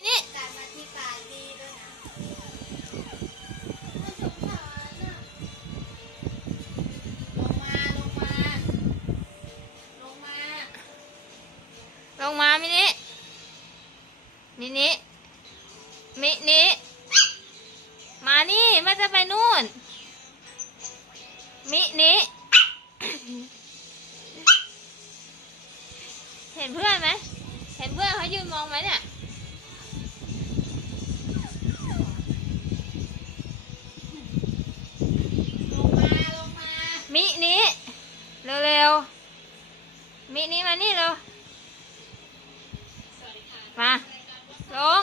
นี่การมาที่ปาร์ตี้ด้วยนะลงมาลงมาลงมาลงมามินิมินิมินิมานี่แม่จะไปนู่นมินิเห็นเพื่อนไหมเห็นเพื่อนเขายืนมองไหมเนี่ยลงมาลงมามินิเร็วๆมินิมานี่เร็วมาลง